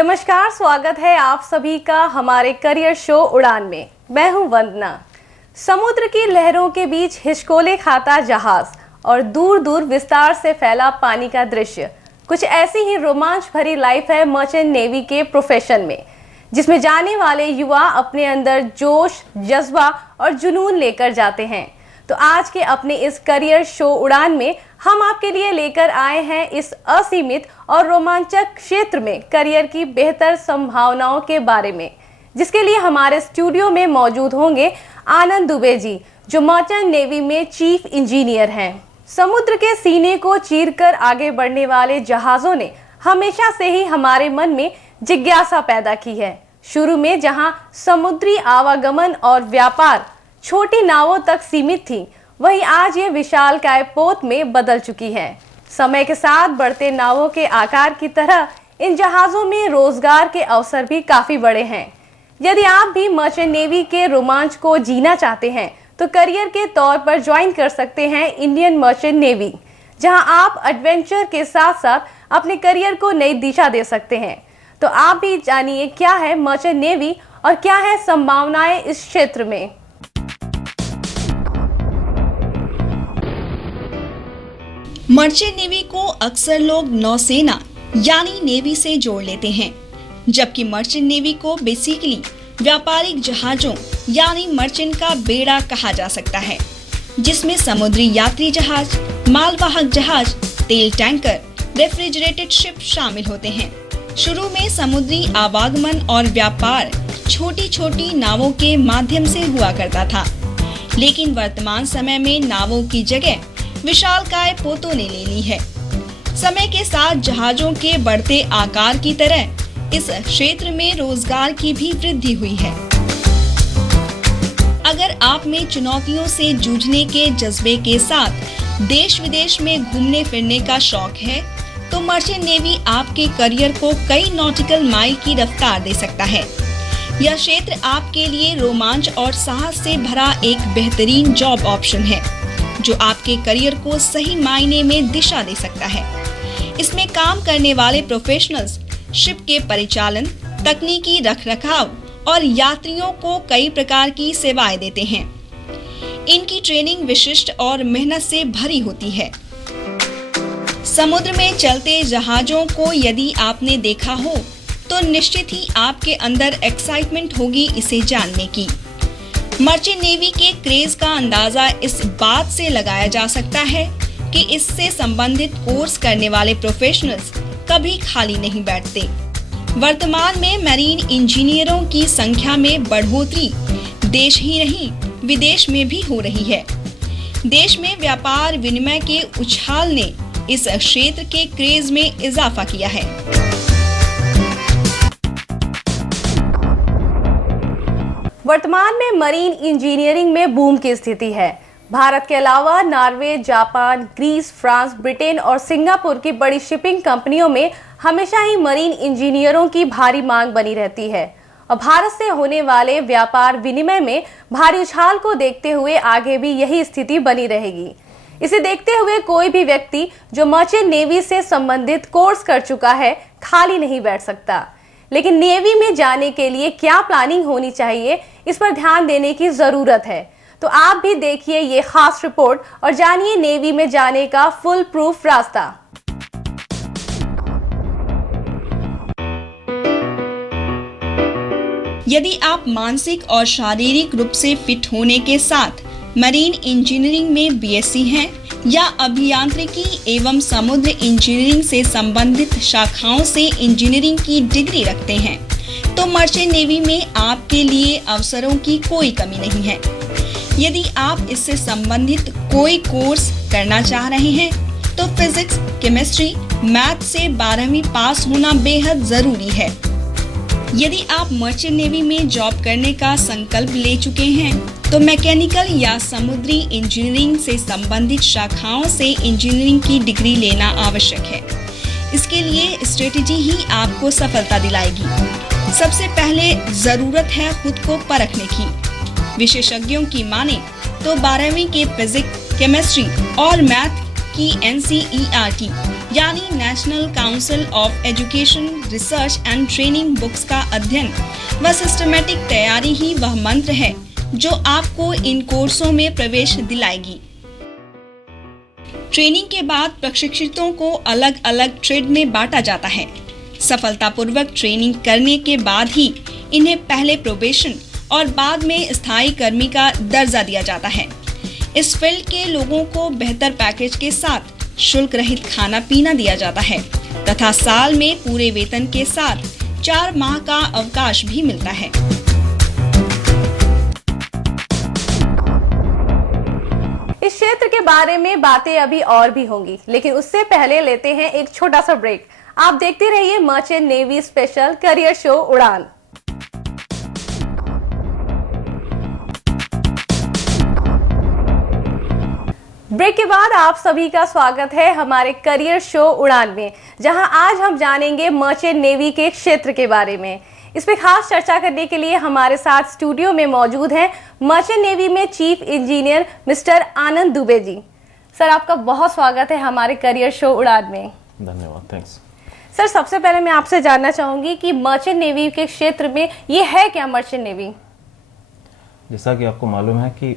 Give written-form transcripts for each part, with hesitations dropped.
नमस्कार, स्वागत है आप सभी का हमारे करियर शो उड़ान में। मैं हूं वंदना। समुद्र की लहरों के बीच हिचकोले खाता जहाज और दूर दूर विस्तार से फैला पानी का दृश्य, कुछ ऐसी ही रोमांच भरी लाइफ है मर्चेंट नेवी के प्रोफेशन में, जिसमें जाने वाले युवा अपने अंदर जोश, जज्बा और जुनून लेकर जाते हैं। तो आज के अपने इस करियर शो उड़ान में हम आपके लिए लेकर आए हैं इस असीमित और रोमांचक क्षेत्र में करियर की बेहतर संभावनाओं के बारे में, जिसके लिए हमारे स्टूडियो में मौजूद होंगे आनंद दुबे जी, जो मर्चेंट नेवी में चीफ इंजीनियर हैं। समुद्र के सीने को चीरकर आगे बढ़ने वाले जहाज़ों ने हमेशा से ही हमारे मन में जिज्ञासा पैदा की है। शुरू में जहां समुद्री आवागमन और व्यापार छोटी नावों तक सीमित थी, वहीं आज ये विशालकाय पोत में बदल चुकी है। समय के साथ बढ़ते नावों के आकार की तरह इन जहाज़ों में रोजगार के अवसर भी काफ़ी बड़े हैं। यदि आप भी मर्चेंट नेवी के रोमांच को जीना चाहते हैं तो करियर के तौर पर ज्वाइन कर सकते हैं इंडियन मर्चेंट नेवी, जहां आप एडवेंचर के साथ साथ अपने करियर को नई दिशा दे सकते हैं। तो आप भी जानिए क्या है मर्चेंट नेवी और क्या है संभावनाएं इस क्षेत्र में। मर्चेंट नेवी को अक्सर लोग नौसेना यानी नेवी से जोड़ लेते हैं, जबकि मर्चेंट नेवी को बेसिकली व्यापारिक जहाजों यानी मर्चेंट का बेड़ा कहा जा सकता है, जिसमें समुद्री यात्री जहाज, मालवाहक जहाज, तेल टैंकर, रेफ्रिजरेटेड शिप शामिल होते हैं। शुरू में समुद्री आवागमन और व्यापार छोटी छोटी नावों के माध्यम से हुआ करता था, लेकिन वर्तमान समय में नावों की जगह विशालकाय पोतों ने ले ली है। समय के साथ जहाजों के बढ़ते आकार की तरह इस क्षेत्र में रोजगार की भी वृद्धि हुई है। अगर आप में चुनौतियों से जूझने के जज्बे के साथ देश विदेश में घूमने फिरने का शौक है, तो मर्चेंट नेवी आपके करियर को कई नॉटिकल माइल की रफ्तार दे सकता है। यह क्षेत्र आपके लिए रोमांच और साहस से भरा एक बेहतरीन जॉब ऑप्शन है, जो आपके करियर को सही मायने में दिशा दे सकता है। इसमें काम करने वाले प्रोफेशनल्स शिप के परिचालन, तकनीकी रखरखाव और यात्रियों को कई प्रकार की सेवाएं देते हैं। इनकी ट्रेनिंग विशिष्ट और मेहनत से भरी होती है। समुद्र में चलते जहाजों को यदि आपने देखा हो तो निश्चित ही आपके अंदर एक्साइटमेंट होगी इसे जानने की। मर्चेंट नेवी के क्रेज का अंदाजा इस बात से लगाया जा सकता है कि इससे संबंधित कोर्स करने वाले प्रोफेशनल्स कभी खाली नहीं बैठते। वर्तमान में मैरीन इंजीनियरों की संख्या में बढ़ोतरी देश ही नहीं विदेश में भी हो रही है। देश में व्यापार विनिमय के उछाल ने इस क्षेत्र के क्रेज में इजाफा किया है। वर्तमान में मरीन इंजीनियरिंग में बूम की स्थिति है। भारत के अलावा Norway, Japan, Greece, France, Britain और सिंगापुर की बड़ी शिपिंग कंपनियों में हमेशा ही मरीन इंजीनियरों की भारी मांग बनी रहती है और भारत से होने वाले व्यापार विनिमय में भारी उछाल को देखते हुए आगे भी यही स्थिति बनी रहेगी। इसे देखते हुए कोई भी व्यक्ति जो मर्चेंट नेवी से संबंधित कोर्स कर चुका है खाली नहीं बैठ सकता। लेकिन नेवी में जाने के लिए क्या प्लानिंग होनी चाहिए, इस पर ध्यान देने की जरूरत है। तो आप भी देखिए ये खास रिपोर्ट और जानिए नेवी में जाने का फुल प्रूफ रास्ता। यदि आप मानसिक और शारीरिक रूप से फिट होने के साथ मरीन इंजीनियरिंग में बीएससी हैं या अभियांत्रिकी एवं समुद्र इंजीनियरिंग से संबंधित शाखाओं से इंजीनियरिंग की डिग्री रखते हैं, तो मर्चेंट नेवी में आपके लिए अवसरों की कोई कमी नहीं है। यदि आप इससे संबंधित कोई कोर्स करना चाह रहे हैं तो फिजिक्स, केमिस्ट्री, मैथ से 12वीं पास होना बेहद जरूरी है। यदि आप मर्चेंट नेवी में जॉब करने का संकल्प ले चुके हैं तो मैकेनिकल या समुद्री इंजीनियरिंग से संबंधित शाखाओं से इंजीनियरिंग की डिग्री लेना आवश्यक है। इसके लिए स्ट्रेटेजी ही आपको सफलता दिलाएगी। सबसे पहले जरूरत है खुद को परखने की। विशेषज्ञों की माने तो 12वीं के फिजिक्स, केमिस्ट्री और मैथ की NCERT यानी national council of education research and training books का अध्ययन व सिस्टमेटिक तैयारी ही वह मंत्र है जो आपको इन कोर्सों में प्रवेश दिलाएगी। ट्रेनिंग के बाद प्रशिक्षितों को अलग अलग ट्रेड में बांटा जाता है। सफलतापूर्वक ट्रेनिंग करने के बाद ही इन्हें पहले प्रोबेशन और बाद में स्थायी कर्मी का दर्जा दिया जाता है। इस फील्ड के लोगों को बेहतर पैकेज के साथ शुल्क रहित खाना पीना दिया जाता है तथा साल में पूरे वेतन के साथ 4 माह का अवकाश भी मिलता है। इस क्षेत्र के बारे में बातें अभी और भी होंगी, लेकिन उससे पहले लेते हैं एक छोटा सा ब्रेक। आप देखते रहिए merchant navy special career show उड़ान। ब्रेक के बाद आप सभी का स्वागत है हमारे करियर शो उड़ान में, जहां आज हम जानेंगे मर्चेंट नेवी के क्षेत्र के बारे में। इस पे खास चर्चा करने के लिए हमारे साथ स्टूडियो में मौजूद हैं मर्चेंट नेवी में चीफ इंजीनियर मिस्टर आनंद दुबे जी। सर, आपका बहुत स्वागत है हमारे करियर शो उड़ान में। धन्यवाद, थैंक्स। सर, सबसे पहले मैं आपसे जानना चाहूंगी कि मर्चेंट नेवी के क्षेत्र में ये है क्या मर्चेंट नेवी? जैसा कि आपको मालूम है कि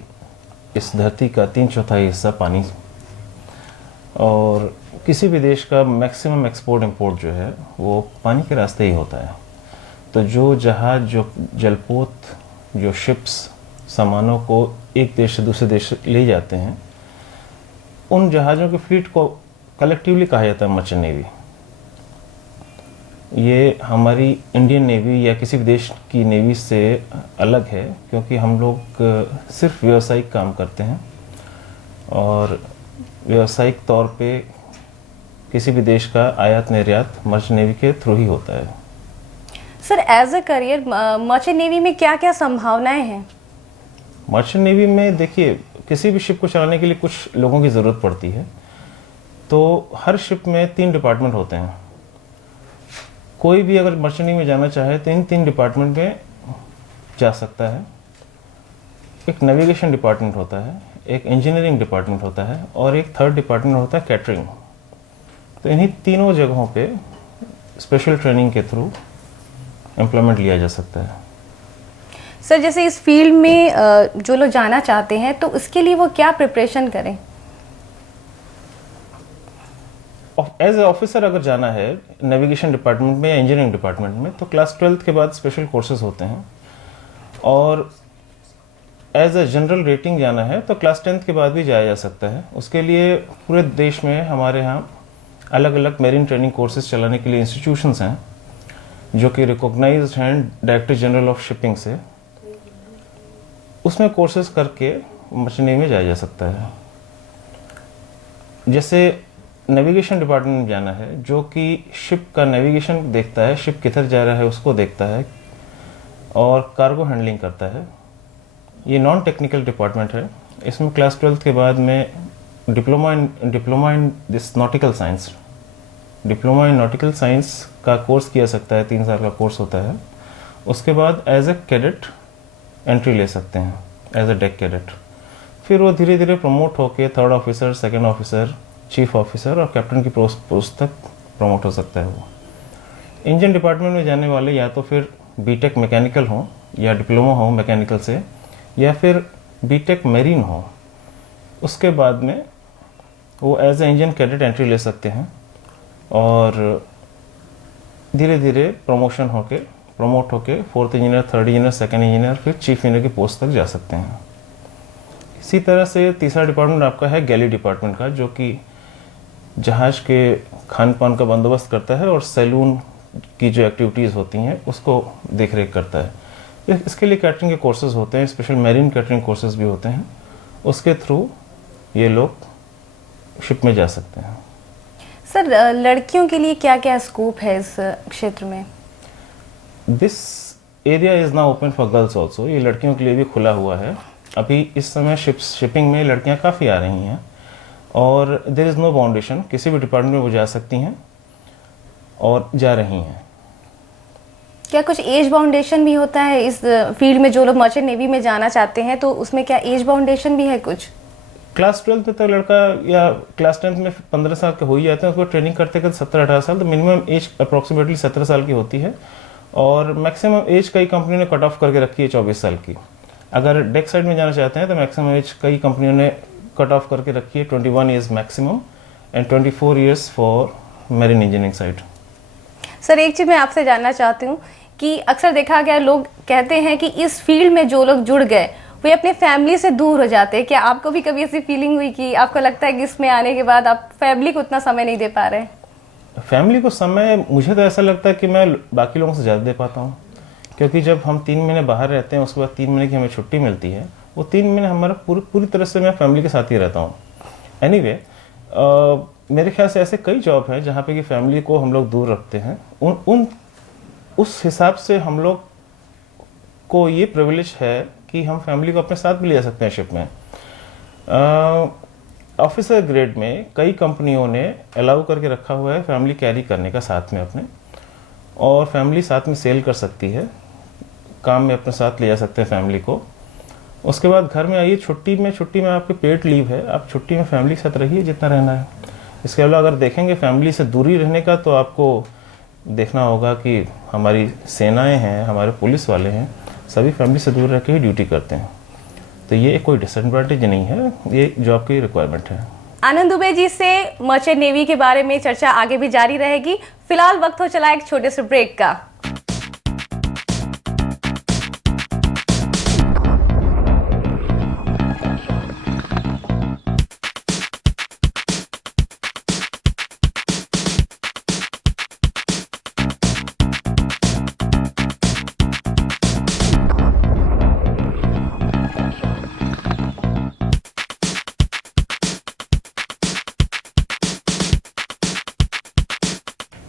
इस धरती का 3/4 हिस्सा पानी और किसी भी देश का मैक्सिमम एक्सपोर्ट इंपोर्ट जो है वो पानी के रास्ते ही होता है। तो जो जहाज, जो जलपोत, जो शिप्स सामानों को एक देश से दूसरे देश ले जाते हैं, उन जहाज़ों के फ्लीट को कलेक्टिवली कहा जाता है मर्चेंट नेवी। ये हमारी इंडियन नेवी या किसी भी देश की नेवी से अलग है, क्योंकि हम लोग सिर्फ व्यावसायिक काम करते हैं और व्यावसायिक तौर पे किसी भी देश का आयात निर्यात मर्चेंट नेवी के थ्रू ही होता है। Sir, as a career merchant navy में क्या क्या संभावनाएं हैं? मर्चेंट नेवी में देखिए, किसी भी शिप को चलाने के लिए कुछ लोगों की ज़रूरत पड़ती है। तो हर शिप में 3 डिपार्टमेंट होते हैं। कोई भी अगर मर्चेंट नेवी में जाना चाहे तो इन 3 डिपार्टमेंट में जा सकता है। एक नेविगेशन डिपार्टमेंट होता है, एक इंजीनियरिंग डिपार्टमेंट होता है और एक थर्ड डिपार्टमेंट होता है कैटरिंग। तो इन्हीं तीनों जगहों पे स्पेशल ट्रेनिंग के थ्रू एम्प्लॉयमेंट लिया जा सकता है। सर, जैसे इस फील्ड में जो लोग जाना चाहते हैं तो उसके लिए वो क्या प्रिपरेशन करें? एज ए ऑफिसर अगर जाना है नेविगेशन डिपार्टमेंट में या इंजीनियरिंग डिपार्टमेंट में तो क्लास 12th के बाद स्पेशल कोर्सेज होते हैं, और एज ए जनरल रेटिंग जाना है तो क्लास 10th के बाद भी जाया जा सकता है। उसके लिए पूरे देश में हमारे यहाँ अलग अलग मेरीन ट्रेनिंग कोर्सेज चलाने के लिए इंस्टीट्यूशंस हैं जो कि रिकॉग्नाइज्ड हैं डायरेक्टर जनरल ऑफ शिपिंग से। उसमें कोर्सेज करके मर्चेंट नेवी में जाया जा सकता है। जैसे नेविगेशन डिपार्टमेंट में जाना है, जो कि शिप का नेविगेशन देखता है, शिप किधर जा रहा है उसको देखता है और कार्गो हैंडलिंग करता है। ये नॉन टेक्निकल डिपार्टमेंट है। इसमें क्लास 12th के बाद में diploma in this nautical science, diploma in nautical science का कोर्स किया सकता है। 3 साल का कोर्स होता है। उसके बाद एज ए कैडेट एंट्री ले सकते हैं, एज ए डेक कैडेट। फिर वो धीरे धीरे प्रमोट होकर 3rd officer, 2nd officer, chief officer और कैप्टन की पोस्ट तक प्रमोट हो सकता है। वो इंजन डिपार्टमेंट में जाने वाले या तो फिर बीटेक मैकेनिकल हो या डिप्लोमा हो मैकेनिकल से, या फिर बीटेक मेरीन हो। उसके बाद में वो as a engine cadet entry ले सकते हैं और धीरे धीरे प्रमोट होके 4th engineer, 3rd engineer, 2nd engineer, फिर चीफ इंजीनियर की पोस्ट तक जा सकते हैं। इसी तरह से तीसरा डिपार्टमेंट आपका है गैली डिपार्टमेंट का, जो कि जहाज के खान पान का बंदोबस्त करता है और सैलून की जो एक्टिविटीज़ होती हैं उसको देख रेख करता है। इसके लिए कैटरिंग के कोर्सेज होते हैं, स्पेशल मैरीन कैटरिंग कोर्सेज भी होते हैं। उसके थ्रू ये लोग शिप में जा सकते हैं। सर, लड़कियों के लिए क्या क्या स्कोप है इस क्षेत्र में? This area is now open for girls also. ये लड़कियों के लिए भी खुला हुआ है। अभी इस समय शिपिंग में लड़कियां काफ़ी आ रही हैं और देयर इज़ नो बाउंडेशन, किसी भी डिपार्टमेंट में वो जा सकती हैं और जा रही हैं। क्या कुछ एज बाउंडेशन भी होता है इस फील्ड में? जो लोग मर्चेंट नेवी में जाना चाहते हैं तो उसमें क्या एज बाउंडेशन भी है कुछ? क्लास 12 में तो लड़का या क्लास 10 में 15 साल के हो ही जाते हैं, उसको ट्रेनिंग करते करते 17-18 साल, तो मिनिमम एज अप्रॉक्सीमेटली 17 साल की होती है। और मैक्सिमम एज कई कंपनियों ने कट ऑफ करके रखी है 24 साल की। अगर डेक साइड में जाना चाहते हैं तो मैक्सिमम एज कई कंपनियों ने कट ऑफ करके रखी है 21 years maximum and 24 years for marine engineering side. Sir एक चीज़ मैं आपसे जानना चाहती हूँ कि अक्सर देखा गया लोग कहते हैं कि इस फील्ड में जो लोग जुड़ गए वे अपने फैमिली से दूर हो जाते हैं। क्या आपको भी कभी ऐसी फीलिंग हुई कि आपको लगता है कि इसमें आने के बाद आप फैमिली को उतना समय नहीं दे पा रहे? फैमिली को समय मुझे तो ऐसा लगता है कि मैं बाकी लोगों से ज़्यादा दे पाता हूँ, क्योंकि जब हम 3 महीने बाहर रहते हैं उसके बाद 3 महीने की हमें छुट्टी मिलती है, वो 3 महीने हमारा पूरी तरह से मैं फैमिली के साथ ही रहता हूँ। एनीवे मेरे ख्याल से ऐसे कई जॉब हैं जहाँ पे कि फैमिली को हम लोग दूर रखते हैं। उस हिसाब से हम लोग को ये प्रिविलेज है कि हम फैमिली को अपने साथ भी ले जा सकते हैं शिप में। ऑफिसर ग्रेड में कई कंपनियों ने अलाउ करके रखा हुआ है फैमिली कैरी करने का साथ में अपने, और फैमिली साथ में सेल कर सकती है, काम में अपने साथ ले जा सकते हैं फैमिली को। उसके बाद घर में आइए, छुट्टी में आपके पेड लीव है, आप छुट्टी में फैमिली के साथ रहिए जितना रहना है। इसके अलावा अगर देखेंगे फैमिली से दूरी रहने का, तो आपको देखना होगा कि हमारी सेनाएं हैं, हमारे पुलिस वाले हैं, सभी फैमिली से दूर रह के ही ड्यूटी करते हैं। तो ये कोई डिसएडवांटेज नहीं है, ये जॉब की रिक्वायरमेंट है। आनंद दुबे जी से मर्चेंट नेवी के बारे में चर्चा आगे भी जारी रहेगी। फिलहाल वक्त हो चला एक छोटे से ब्रेक का।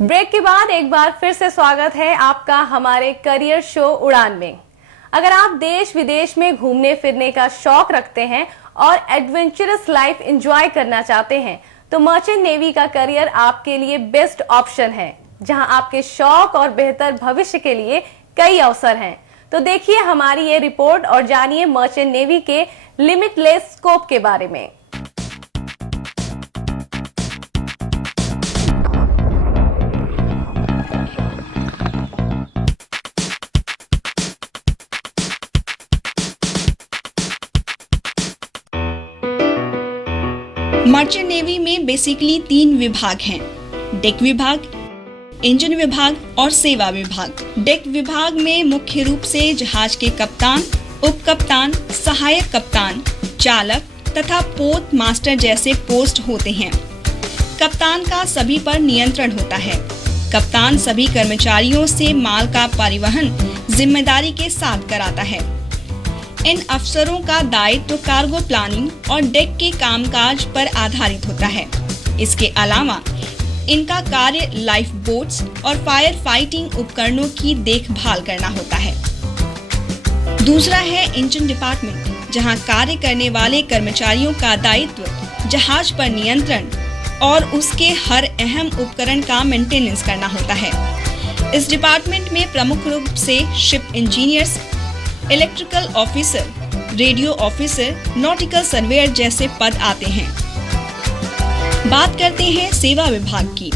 ब्रेक के बाद एक बार फिर से स्वागत है आपका हमारे करियर शो उड़ान में। अगर आप देश विदेश में घूमने फिरने का शौक रखते हैं और एडवेंचरस लाइफ एंजॉय करना चाहते हैं, तो मर्चेंट नेवी का करियर आपके लिए बेस्ट ऑप्शन है, जहां आपके शौक और बेहतर भविष्य के लिए कई अवसर हैं। तो देखिए हमारी ये रिपोर्ट और जानिए मर्चेंट नेवी के लिमिटलेस स्कोप के बारे में। मर्चेंट नेवी में बेसिकली 3 विभाग हैं, डेक विभाग, इंजन विभाग और सेवा विभाग। डेक विभाग में मुख्य रूप से जहाज के कप्तान, उप कप्तान, सहायक कप्तान, चालक तथा पोत मास्टर जैसे पोस्ट होते हैं। कप्तान का सभी पर नियंत्रण होता है। कप्तान सभी कर्मचारियों से माल का परिवहन जिम्मेदारी के साथ कराता है। इन अफसरों का दायित्व कार्गो प्लानिंग और डेक के कामकाज पर आधारित होता है। इसके अलावा इनका कार्य लाइफ बोट्स और फायर फाइटिंग उपकरणों की देखभाल करना होता है। दूसरा है इंजन डिपार्टमेंट, जहां कार्य करने वाले कर्मचारियों का दायित्व जहाज पर नियंत्रण और उसके हर अहम उपकरण का मेंटेनेंस करना होता है। इस डिपार्टमेंट में प्रमुख रूप से ship engineers, electrical officer, radio officer, nautical surveyor जैसे पद आते हैं। बात करते हैं सेवा विभाग की।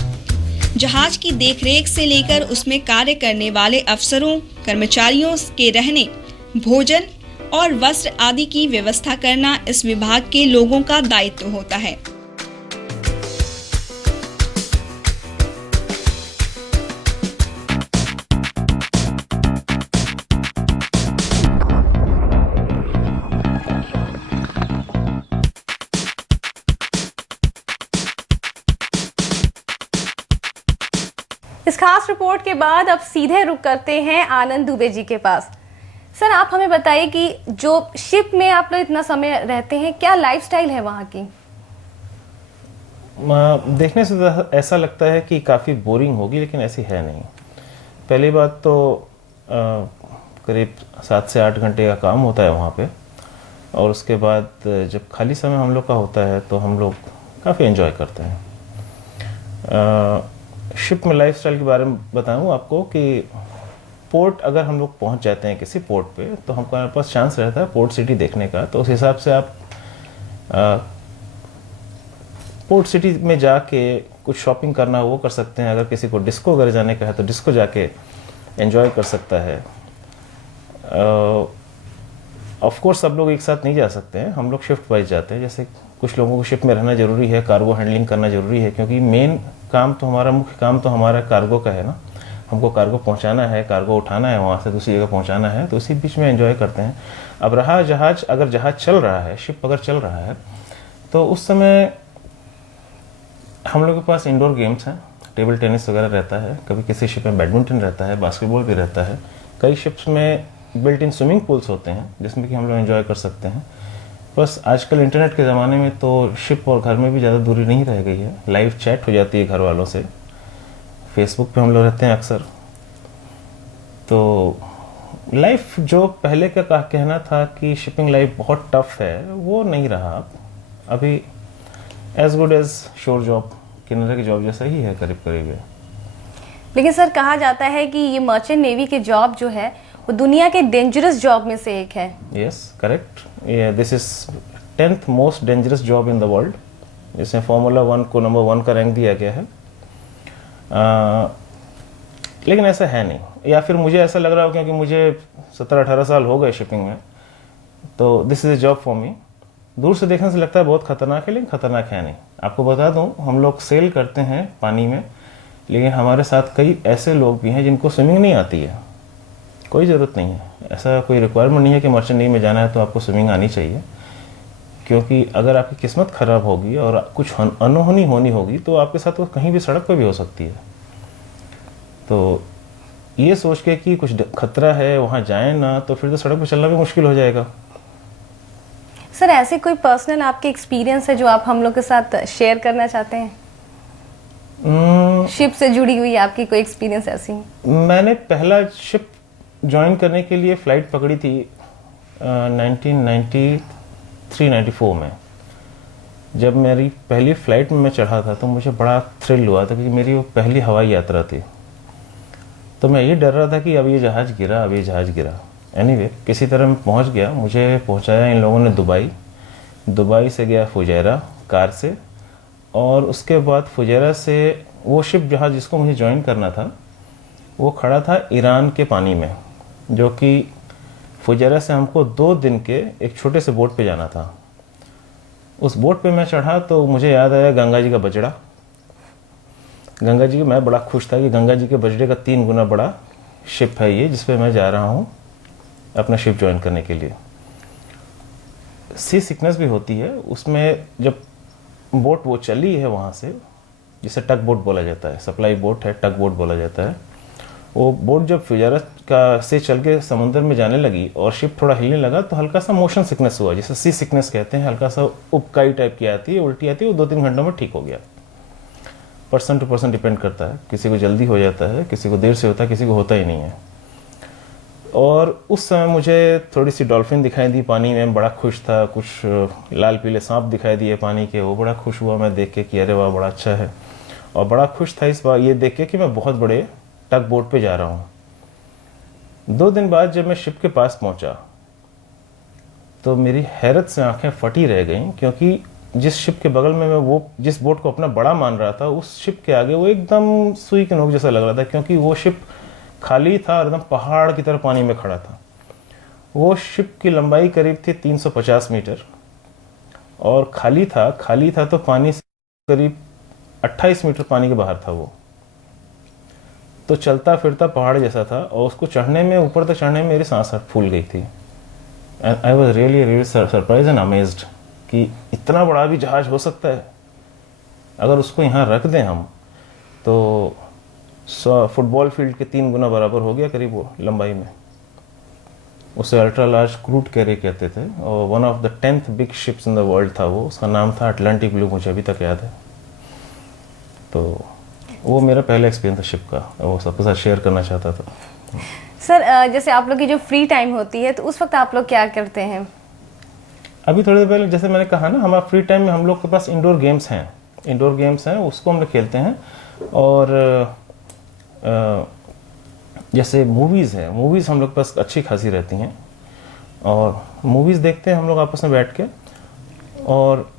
जहाज की देखरेख से लेकर उसमें कार्य करने वाले अफसरों, कर्मचारियों के रहने, भोजन और वस्त्र आदि की व्यवस्था करना इस विभाग के लोगों का दायित्व होता है। इस खास रिपोर्ट के बाद अब सीधे रुक करते हैं आनंद दुबे जी के पास। सर आप हमें बताइए कि जो शिप में आप लोग इतना समय रहते हैं, क्या लाइफस्टाइल है वहाँ की? देखने से ऐसा लगता है कि काफ़ी बोरिंग होगी, लेकिन ऐसी है नहीं। पहली बात तो करीब 7 से 8 घंटे का काम होता है वहाँ पे, और उसके बाद जब खाली समय हम लोग का होता है तो हम लोग काफ़ी एंजॉय करते हैं। शिप में लाइफस्टाइल के बारे में बताऊँ आपको कि पोर्ट अगर हम लोग पहुँच जाते हैं किसी पोर्ट पे, तो हमको हमारे पास चांस रहता है पोर्ट सिटी देखने का। तो उस हिसाब से आप पोर्ट सिटी में जाके कुछ शॉपिंग करना हो वो कर सकते हैं। अगर किसी को डिस्को वगैरह जाने का है तो डिस्को जाके एंजॉय कर सकता है। ऑफ कोर्स सब लोग एक साथ नहीं जा सकते हैं, हम लोग शिफ्ट वाइज जाते हैं। जैसे कुछ लोगों को शिफ्ट में रहना ज़रूरी है, कार्गो हैंडलिंग करना ज़रूरी है, क्योंकि मेन काम तो हमारा, मुख्य काम तो हमारा कार्गो का है ना। हमको कार्गो पहुंचाना है, कार्गो उठाना है, वहाँ से दूसरी जगह पहुंचाना है, तो उसी बीच में एंजॉय करते हैं। अब रहा जहाज, अगर जहाज चल रहा है, शिप अगर चल रहा है, तो उस समय हम लोग के पास इंडोर गेम्स हैं, टेबल टेनिस वगैरह रहता है, कभी किसी शिप में बैडमिंटन रहता है, बास्केटबॉल भी रहता है। कई शिप्स में बिल्ट इन स्विमिंग पूल्स होते हैं जिसमें कि हम लोग एंजॉय कर सकते हैं। बस आजकल इंटरनेट के ज़माने में तो शिप और घर में भी ज़्यादा दूरी नहीं रह गई है, लाइव चैट हो जाती है घर वालों से, फेसबुक पे हम लोग रहते हैं अक्सर। तो लाइफ जो पहले का कहना था कि शिपिंग लाइफ बहुत टफ है, वो नहीं रहा अब। अभी एज गुड एज शोर जॉब, किनारे की जॉब जैसा ही है करीब करीब है। लेकिन सर कहा जाता है कि ये मर्चेंट नेवी के जॉब जो है वो दुनिया के डेंजरस जॉब में से एक है। Yes, correct. This is 10th most dangerous job in the world. इसमें फार्मूला 1 को नंबर 1 का रैंक दिया गया है। लेकिन ऐसा है नहीं, या फिर मुझे ऐसा लग रहा हो क्योंकि मुझे 17-18 साल हो गए शिपिंग में, तो this is a job for me. दूर से देखने से लगता है बहुत खतरनाक है, लेकिन खतरनाक है नहीं। आपको बता दूं, हम लोग सेल करते हैं पानी में, लेकिन हमारे साथ कई ऐसे लोग भी हैं जिनको स्विमिंग नहीं आती है। कोई ज़रूरत नहीं है, ऐसा कोई रिक्वायरमेंट नहीं है कि मर्चेंट नेवी में जाना है तो आपको स्विमिंग आनी चाहिए, क्योंकि अगर आपकी किस्मत ख़राब होगी और कुछ अनहोनी होनी होगी तो आपके साथ वो कहीं भी सड़क पर भी हो सकती है। तो ये सोच के कि कुछ खतरा है वहाँ जाएं ना, तो फिर तो सड़क पर चलना भी मुश्किल हो जाएगा। सर ऐसे कोई पर्सनल आपके एक्सपीरियंस है जो आप हम लोग के साथ शेयर करना चाहते हैं? शिप से जुड़ी हुई आपकी कोई एक्सपीरियंस ऐसी? मैंने पहला शिप ज्वाइन करने के लिए फ़्लाइट पकड़ी थी 1993-94 में। जब मेरी पहली फ़्लाइट में मैं चढ़ा था तो मुझे बड़ा थ्रिल हुआ था, क्योंकि मेरी वो पहली हवाई यात्रा थी। तो मैं ये डर रहा था कि अब ये जहाज़ गिरा, अब ये जहाज़ गिरा। एनीवे, किसी तरह मैं पहुंच गया। मुझे पहुंचाया इन लोगों ने दुबई से गया फुजैरा कार से, और उसके बाद फुजैरा से वो शिप जहाज़ जिसको मुझे ज्वाइन करना था वो खड़ा था ईरान के पानी में, जो कि फुजैरा से हमको 2 दिन के एक छोटे से बोट पे जाना था। उस बोट पे मैं चढ़ा तो मुझे याद आया गंगा जी का बजड़ा। गंगा जी, मैं बड़ा खुश था कि गंगा जी के बजड़े का 3 गुना बड़ा शिप है ये, जिस पे मैं जा रहा हूँ अपना शिप ज्वाइन करने के लिए। सी सिकनेस भी होती है उसमें। जब बोट वो चली है वहाँ से, जिसे टग बोट बोला जाता है, सप्लाई बोट है, टग बोट बोला जाता है। वो बोट जब फुजैरा का से चल के समुद्र में जाने लगी और शिप थोड़ा हिलने लगा तो हल्का सा मोशन सिकनेस हुआ, जिसे सी सिकनेस कहते हैं। हल्का सा उबकाई टाइप की आती है, उल्टी आती है, वो 2-3 घंटों में ठीक हो गया। पर्सन टू पर्सन डिपेंड करता है, किसी को जल्दी हो जाता है, किसी को देर से होता है, किसी को होता ही नहीं है। और उस समय मुझे थोड़ी सी डॉल्फिन दिखाई दी पानी में, बड़ा खुश था। कुछ लाल पीले सांप दिखाई दिए पानी के, वो बड़ा खुश हुआ मैं देख के कि अरे वाह, बड़ा अच्छा है। और बड़ा खुश था इस बार ये देख के कि मैं बहुत बड़े टग बोट पे जा रहा हूँ। 2 दिन बाद जब मैं शिप के पास पहुंचा तो मेरी हैरत से आंखें फटी रह गईं, क्योंकि जिस शिप के बगल में मैं वो जिस बोट को अपना बड़ा मान रहा था, उस शिप के आगे वो एकदम सुई के नोक जैसा लग रहा था, क्योंकि वो शिप खाली था और एकदम पहाड़ की तरह पानी में खड़ा था। वो शिप की लंबाई करीब थी 350 मीटर और खाली था तो पानी से करीब 28 मीटर पानी के बाहर था वो। तो चलता फिरता पहाड़ जैसा था, और उसको चढ़ने में, ऊपर तक चढ़ने में मेरी सांस फूल गई थी। And I was really surprise and amazed कि इतना बड़ा भी जहाज हो सकता है। अगर उसको यहाँ रख दें हम तो फुटबॉल फील्ड के 3 गुना बराबर हो गया करीब वो लंबाई में। उसे अल्ट्रा लार्ज क्रूड कैरियर कहते थे, और one of the 10th big ships in the world था वो। उसका नाम था अटलांटिक ब्लू, मुझे अभी तक याद है। तो वो मेरा पहला एक्सपीरियंस था शिप का, वो सबके साथ शेयर करना चाहता था। सर जैसे आप लोग की जो फ्री टाइम होती है तो उस वक्त आप लोग क्या करते हैं? अभी थोड़ी देर पहले जैसे मैंने कहा ना, हमारा फ्री टाइम में हम लोग के पास इंडोर गेम्स हैं, उसको हम लोग खेलते हैं। और जैसे मूवीज़ हम लोग के पास अच्छी खासी रहती हैं, और मूवीज़ देखते हैं हम लोग आपस में बैठ के। और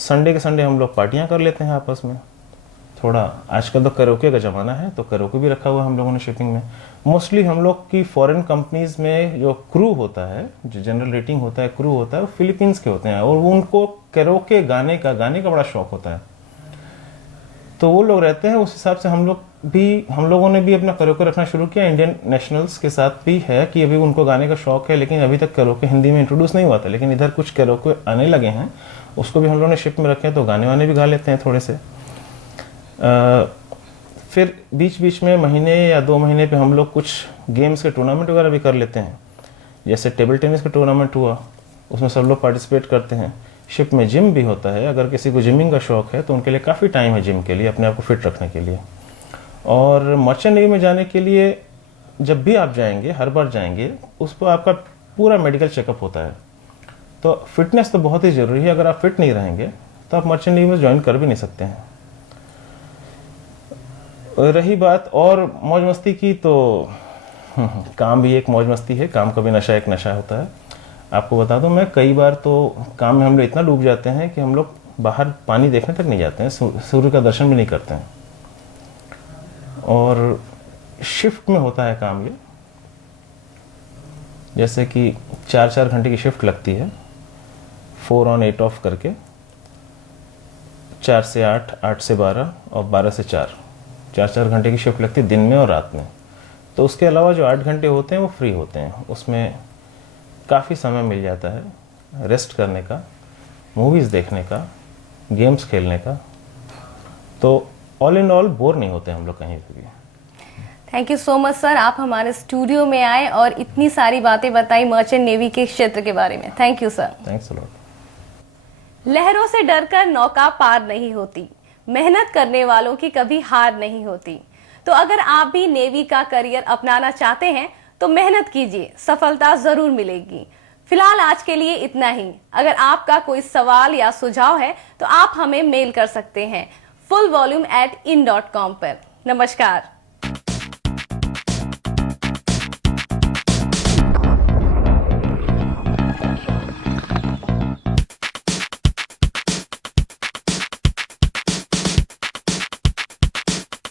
संडे के संडे हम लोग पार्टियां कर लेते हैं आपस में। थोड़ा आजकल तो कैरोके का ज़माना है, तो कैरोके भी रखा हुआ है हम लोगों ने शिपिंग में। मोस्टली हम लोग की फॉरेन कंपनीज में जो क्रू होता है, जो जनरल रेटिंग होता है, क्रू होता है, वो फिलीपींस के होते हैं और वो उनको कैरोके गाने का बड़ा शौक होता है। तो वो लोग रहते हैं, उस हिसाब से हम लोगों ने भी अपना कैरोके रखना शुरू किया। इंडियन नेशनल्स के साथ भी है कि अभी उनको गाने का शौक है, लेकिन अभी तक कैरोके हिंदी में इंट्रोड्यूस नहीं हुआ था, लेकिन इधर कुछ कैरोके आने लगे हैं, उसको भी हम लोगों ने शिप में रखे हैं, तो गाने वाने भी गा लेते हैं थोड़े से। फिर बीच बीच में महीने या 2 महीने पे हम लोग कुछ गेम्स के टूर्नामेंट वगैरह भी कर लेते हैं। जैसे टेबल टेनिस का टूर्नामेंट हुआ, उसमें सब लोग पार्टिसिपेट करते हैं। शिप में जिम भी होता है, अगर किसी को जिमिंग का शौक है तो उनके लिए काफ़ी टाइम है जिम के लिए, अपने आप को फिट रखने के लिए। और मर्चेंट नेवी में जाने के लिए जब भी आप जाएंगे, हर बार जाएंगे, उस पर आपका पूरा मेडिकल चेकअप होता है। तो फिटनेस तो बहुत ही ज़रूरी है। अगर आप फिट नहीं रहेंगे तो आप मर्चेंट नेवी में ज्वाइन कर भी नहीं सकते हैं। रही बात और मौज मस्ती की, तो काम भी एक मौज मस्ती है, काम का भी नशा एक नशा होता है। आपको बता दूं, मैं कई बार तो काम में हम लोग इतना डूब जाते हैं कि हम लोग बाहर पानी देखने तक नहीं जाते हैं, सूर्य का दर्शन भी नहीं करते हैं। और शिफ्ट में होता है काम ये, जैसे कि 4-4 घंटे की शिफ्ट लगती है, 4 on 8 ऑफ करके, 4 से 8, 8 से 12 और 12 से 4, 4-4 घंटे की शिफ्ट लगती है दिन में और रात में। तो उसके अलावा जो 8 घंटे होते हैं वो फ्री होते हैं, उसमें काफ़ी समय मिल जाता है रेस्ट करने का, मूवीज़ देखने का, गेम्स खेलने का। तो ऑल इन ऑल बोर नहीं होते हम लोग कहीं पे भी। Thank you so much sir, आप हमारे स्टूडियो में आए और इतनी सारी बातें बताई मर्चेंट नेवी के क्षेत्र के बारे में। Thank you sir. Thanks a lot. लहरों से डरकर नौका पार नहीं होती, मेहनत करने वालों की कभी हार नहीं होती। तो अगर आप भी नेवी का करियर अपनाना चाहते हैं तो मेहनत कीजिए, सफलता जरूर मिलेगी। फिलहाल आज के लिए इतना ही। अगर आपका कोई सवाल या सुझाव है तो आप हमें मेल कर सकते हैं fullvolume@in.com पर। नमस्कार।